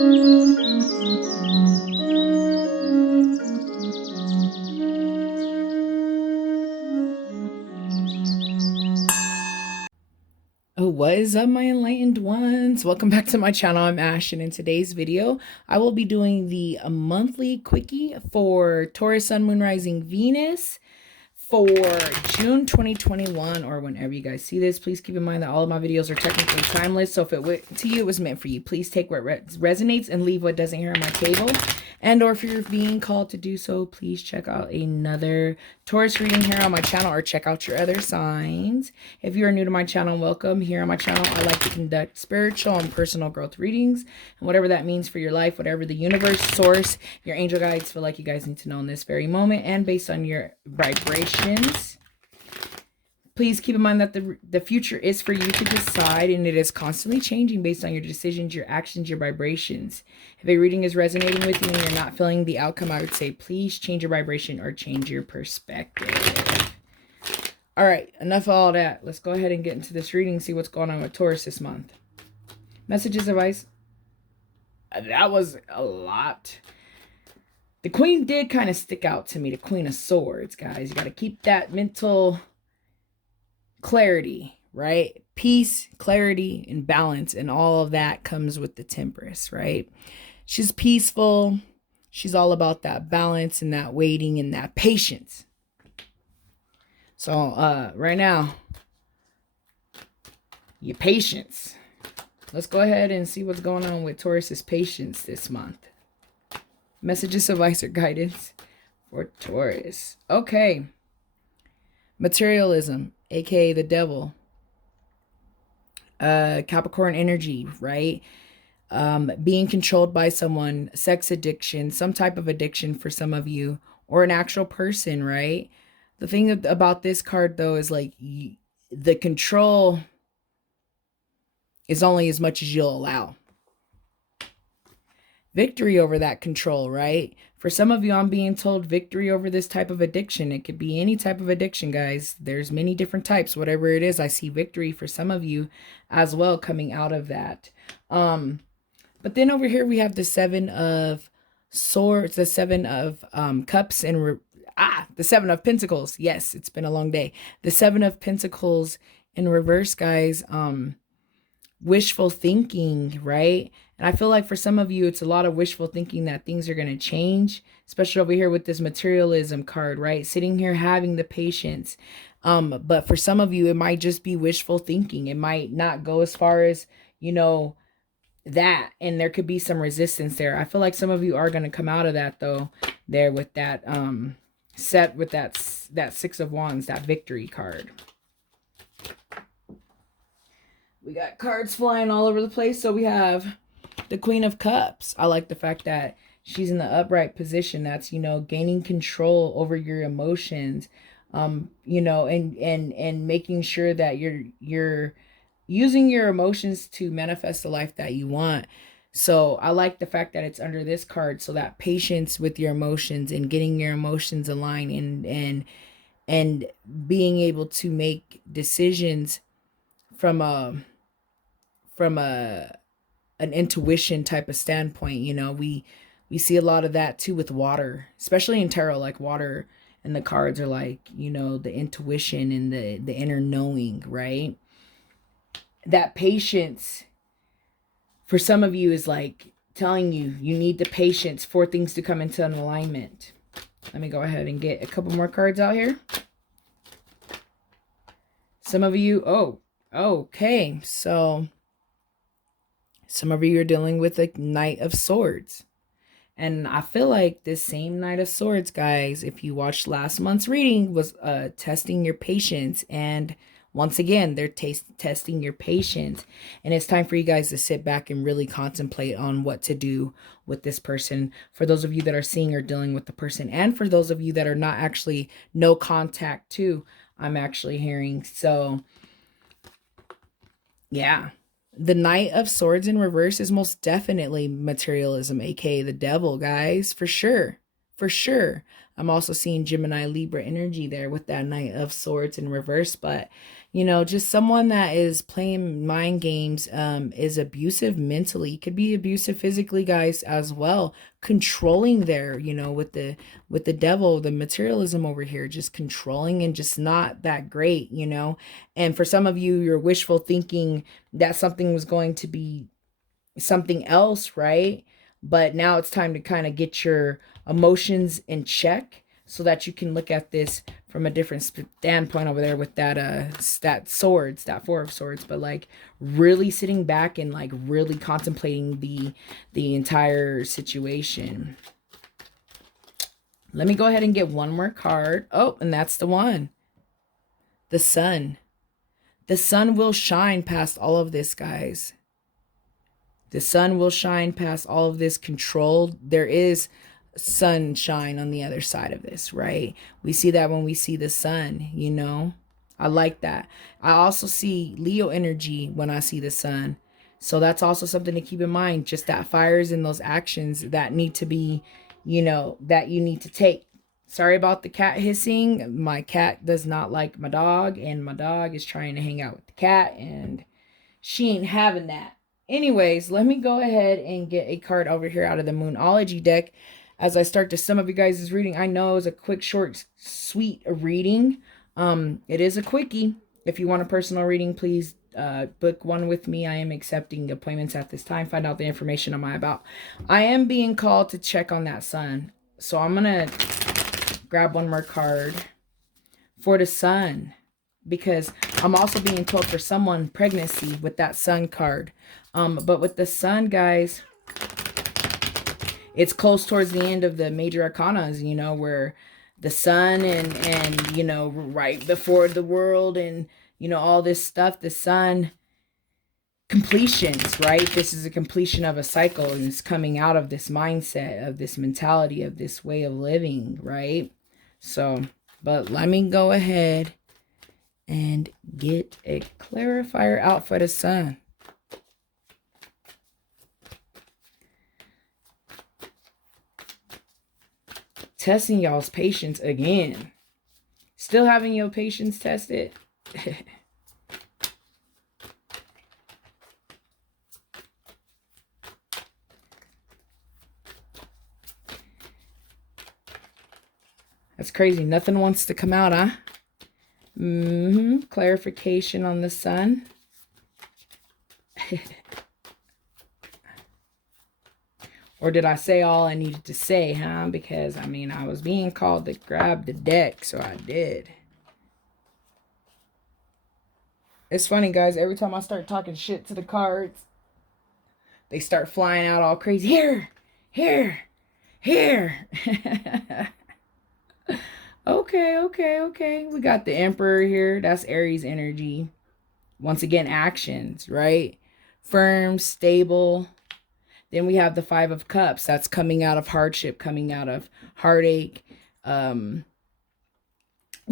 Oh, what is up, my enlightened ones? Welcome back to my channel. I'm Ash, and in today's video, I will be doing the monthly quickie for Taurus Sun, Moon, Rising, Venus for June 2021, or whenever you guys see this. Please keep in mind that all of my videos are technically timeless, so if it went to you, it was meant for you. Please take what resonates and leave what doesn't here on my table. And or if you're being called to do so, please check out another Taurus reading here on my channel, or check out your other signs. If you are new to my channel, welcome. Here on my channel, I like to conduct spiritual and personal growth readings, and whatever that means for your life, whatever the universe, source, your angel guides feel like you guys need to know in this very moment, and based on your vibrations. Please keep in mind that the future is for you to decide, and it is constantly changing based on your decisions, your actions, your vibrations. If a reading is resonating with you and you're not feeling the outcome, I would say please change your vibration or change your perspective. All right, enough of all that. Let's go ahead and get into this reading, see what's going on with Taurus this month. Messages, advice. That was a lot. The Queen did kind of stick out to me, the Queen of Swords, guys. You got to keep that mental clarity, right? Peace, clarity, and balance, and all of that comes with the Tempress, right? She's peaceful. She's all about that balance and that waiting and that patience. So right now, your patience. Let's go ahead and see what's going on with Taurus's patience this month. Messages, advice, or guidance for Taurus. Okay. Materialism, aka the devil. Capricorn energy, right? Being controlled by someone, sex addiction, some type of addiction for some of you, or an actual person, right? The thing about this card, though, is like the control is only as much as you'll allow. Victory over that control, right? For some of you, I'm being told victory over this type of addiction. It could be any type of addiction, guys. There's many different types. Whatever it is, I see victory for some of you as well coming out of that. But then over here, we have the Seven of Swords, the Seven of Cups, and the Seven of Pentacles. Yes, it's been a long day. The Seven of Pentacles in reverse, guys. Wishful thinking, right? And I feel like for some of you, it's a lot of wishful thinking that things are going to change, especially over here with this materialism card, right? Sitting here having the patience. But for some of you, it might just be wishful thinking. It might not go as far as, you know, that. And there could be some resistance there. I feel like some of you are going to come out of that, though, there with that set with that Six of Wands, that victory card. We got cards flying all over the place. So we have the Queen of Cups. I like the fact that she's in the upright position. That's, you know, gaining control over your emotions, you know, and making sure that you're using your emotions to manifest the life that you want. So I like the fact that it's under this card. So that patience with your emotions and getting your emotions aligned and being able to make decisions from an intuition type of standpoint. You know, we see a lot of that too with water, especially in tarot. Like water and the cards are like, you know, the intuition and the inner knowing, right? That patience for some of you is like telling you need the patience for things to come into an alignment. Let me go ahead and get a couple more cards out here. Some of you, okay, so some of you are dealing with a Knight of Swords. And I feel like this same Knight of Swords, guys, if you watched last month's reading, was testing your patience. And once again, they're testing your patience. And it's time for you guys to sit back and really contemplate on what to do with this person. For those of you that are seeing or dealing with the person, and for those of you that are not actually no contact too, I'm actually hearing. So yeah, the Knight of Swords in reverse is most definitely materialism, aka the devil, guys, for sure. For sure. I'm also seeing Gemini Libra energy there with that Knight of Swords in reverse. But, you know, just someone that is playing mind games, is abusive mentally. Could be abusive physically, guys, as well. Controlling there, you know, with the devil, the materialism over here, just controlling and just not that great, you know. And for some of you, you're wishful thinking that something was going to be something else, right? But now it's time to kind of get your emotions in check so that you can look at this from a different standpoint over there with that that swords, that Four of Swords, but like really sitting back and like really contemplating the entire situation. Let me go ahead and get one more card. Oh, and that's the one. The Sun. The sun will shine past all of this, guys. The sun will shine past all of this control. There is sunshine on the other side of this, right? We see that when we see the sun, you know. I like that. I also see Leo energy when I see the sun. So that's also something to keep in mind. Just that fires and those actions that need to be, you know, that you need to take. Sorry about the cat hissing. My cat does not like my dog, and my dog is trying to hang out with the cat, and she ain't having that. Anyways, let me go ahead and get a card over here out of the Moonology deck as I start to some of you guys' reading. I know it's a quick, short, sweet reading. It is a quickie. If you want a personal reading, please book one with me. I am accepting appointments at this time. Find out the information on my about. I am being called to check on that sun. So I'm going to grab one more card for the sun, because I'm also being told for someone pregnancy with that sun card. But with the sun, guys, it's close towards the end of the major arcanas, you know, where the sun and you know, right before the world and, you know, all this stuff, the sun completions, right? This is a completion of a cycle, and it's coming out of this mindset, of this mentality, of this way of living, right? So, but let me go ahead and get a clarifier out for the sun. Testing y'all's patience again. Still having your patience tested? That's crazy. Nothing wants to come out, huh? Clarification on the sun. Or did I say all I needed to say, huh? Because, I mean, I was being called to grab the deck, so I did. It's funny, guys. Every time I start talking shit to the cards, they start flying out all crazy. Here, here, here. Okay. We got the Emperor here. That's Aries energy. Once again, actions, right? Firm, stable. Then we have the Five of Cups. That's coming out of hardship, coming out of heartache, getting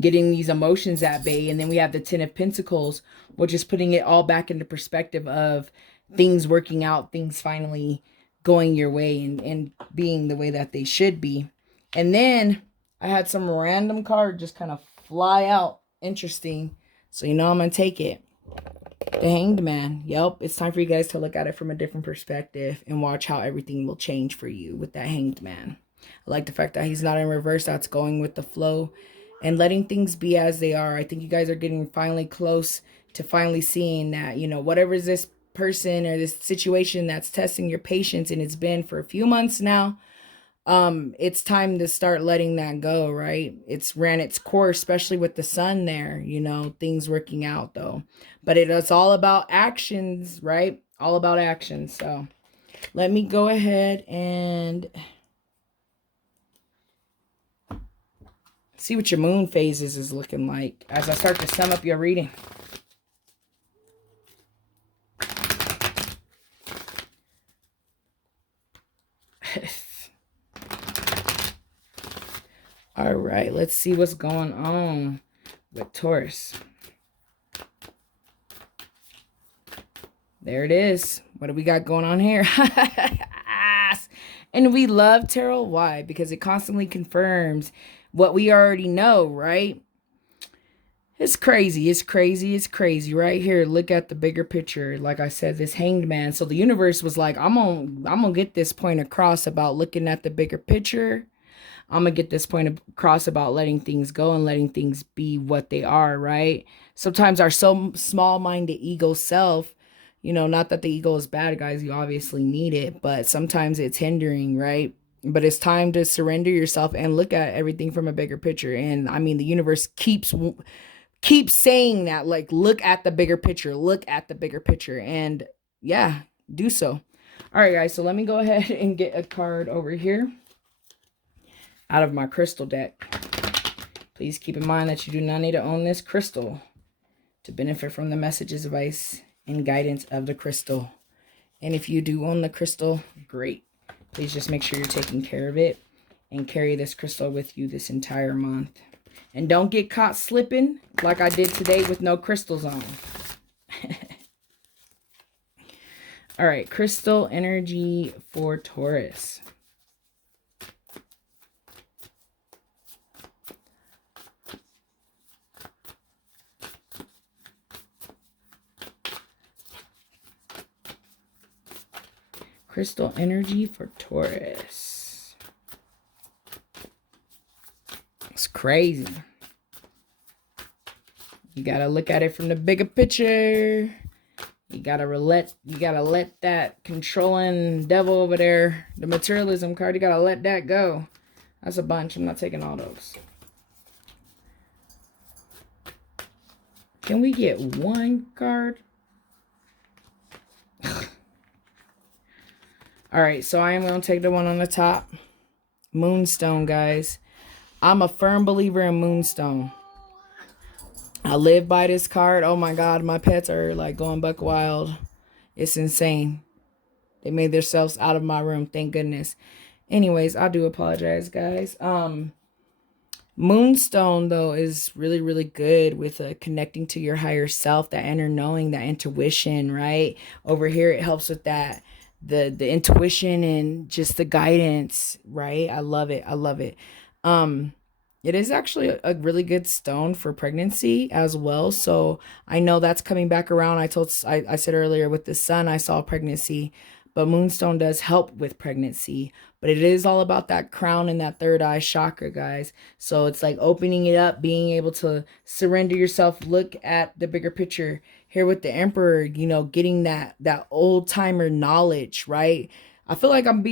these emotions at bay. And then we have the Ten of Pentacles, which is putting it all back into perspective of things working out, things finally going your way and being the way that they should be. And then I had some random card just kind of fly out. Interesting. So, you know, I'm going to take it. The Hanged Man. Yep, it's time for you guys to look at it from a different perspective and watch how everything will change for you with that Hanged Man. I like the fact that he's not in reverse. That's going with the flow and letting things be as they are. I think you guys are getting finally close to finally seeing that, you know, whatever is this person or this situation that's testing your patience, and it's been for a few months now, it's time to start letting that go, right? It's ran its course, especially with the sun there, you know, things working out though. But it's all about actions, right? All about actions. So let me go ahead and see what your moon phases is looking like as I start to sum up your reading. All right, let's see what's going on with Taurus. There it is. What do we got going on here? And we love tarot. Why? Because it constantly confirms what we already know, right? It's crazy. It's crazy. It's crazy. Right here, look at the bigger picture. Like I said, this Hanged Man. So the universe was like, I'm gonna get this point across about looking at the bigger picture. I'm gonna get this point across about letting things go and letting things be what they are, right? Sometimes our so small-minded ego self, not that the ego is bad, guys, you obviously need it, but sometimes it's hindering, right? But it's time to surrender yourself and look at everything from a bigger picture. And I mean, the universe keeps saying that, like, look at the bigger picture, look at the bigger picture. And yeah, do so. All right, guys, so let me go ahead and get a card over here out of my crystal deck. Please keep in mind that you do not need to own this crystal to benefit from the messages, advice, and guidance of the crystal. And if you do own the crystal, great. Please just make sure you're taking care of it and carry this crystal with you this entire month. And don't get caught slipping like I did today with no crystals on. All right, crystal energy for Taurus. Crystal energy for Taurus. It's crazy. You gotta look at it from the bigger picture. You gotta let that controlling devil over there, the materialism card, you gotta let that go. That's a bunch. I'm not taking all those. Can we get one card? All right, so I am going to take the one on the top. Moonstone, guys. I'm a firm believer in Moonstone. I live by this card. Oh my God, my pets are like going buck wild. It's insane. They made themselves out of my room, thank goodness. Anyways, I do apologize, guys. Moonstone, though, is really, really good with connecting to your higher self, that inner knowing, that intuition, right? Over here, it helps with that. The intuition and just the guidance, right? I love it. I love it. It is actually a really good stone for pregnancy as well. So I know that's coming back around. I said earlier with the sun, I saw pregnancy, but Moonstone does help with pregnancy. But it is all about that crown and that third eye chakra, guys. So it's like opening it up, being able to surrender yourself, look at the bigger picture. Here with the Emperor, getting that old timer knowledge, right? I feel like I'm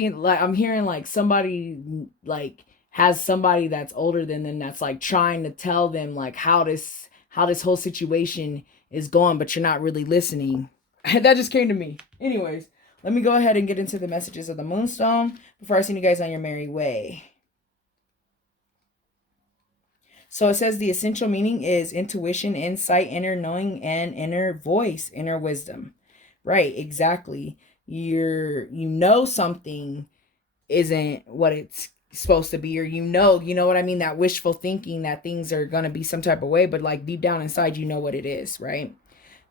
hearing like somebody like has somebody that's older than them that's like trying to tell them like how this whole situation is going, but you're not really listening. That just came to me. Anyways, let me go ahead and get into the messages of the Moonstone before I send you guys on your merry way. So it says the essential meaning is intuition, insight, inner knowing, and inner voice, inner wisdom. Right, exactly. You know something isn't what it's supposed to be, or you know what I mean? That wishful thinking that things are going to be some type of way, but like deep down inside, you know what it is, right?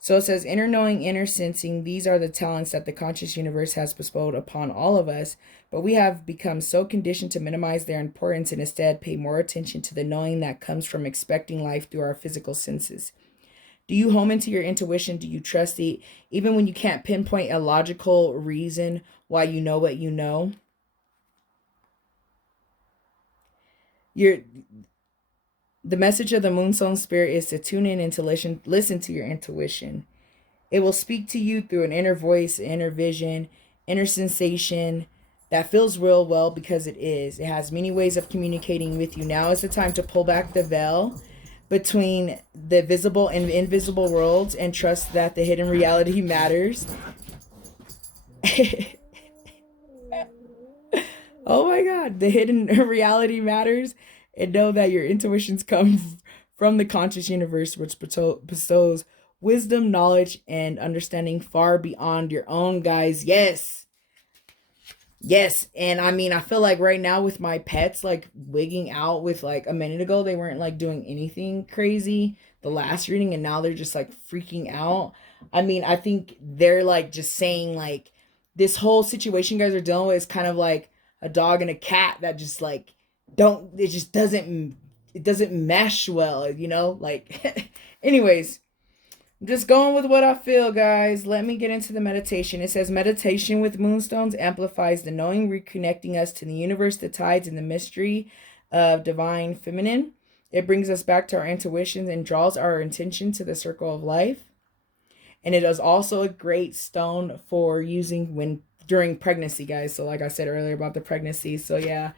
So it says inner knowing, inner sensing. These are the talents that the conscious universe has bestowed upon all of us, but we have become so conditioned to minimize their importance and instead pay more attention to the knowing that comes from expecting life through our physical senses. Do you home into your intuition? Do you trust it even when you can't pinpoint a logical reason why you know what you know? The message of the Moonstone Spirit is to tune in and to listen to your intuition. It will speak to you through an inner voice, inner vision, inner sensation that feels real well because it is. It has many ways of communicating with you. Now is the time to pull back the veil between the visible and invisible worlds and trust that the hidden reality matters. Oh my God, the hidden reality matters. And know that your intuitions come from the conscious universe, which bestows wisdom, knowledge, and understanding far beyond your own, guys. Yes. Yes. And I mean, I feel like right now with my pets, like wigging out with like a minute ago, they weren't like doing anything crazy the last reading, and now they're just like freaking out. I mean, I think they're like just saying like this whole situation you guys are dealing with is kind of like a dog and a cat that just like don't, it doesn't mesh well, you know? Like anyways, I'm just going with what I feel, guys. Let me get into the meditation. It says meditation with moonstones amplifies the knowing, reconnecting us to the universe, the tides, and the mystery of divine feminine. It brings us back to our intuitions and draws our intention to the circle of life. And it is also a great stone for using when during pregnancy, guys. So like I said earlier about the pregnancy. So yeah.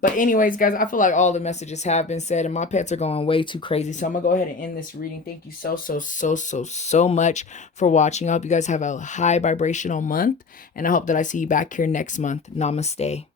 But anyways, guys, I feel like all the messages have been said and my pets are going way too crazy. So I'm going to go ahead and end this reading. Thank you so much for watching. I hope you guys have a high vibrational month. And I hope that I see you back here next month. Namaste.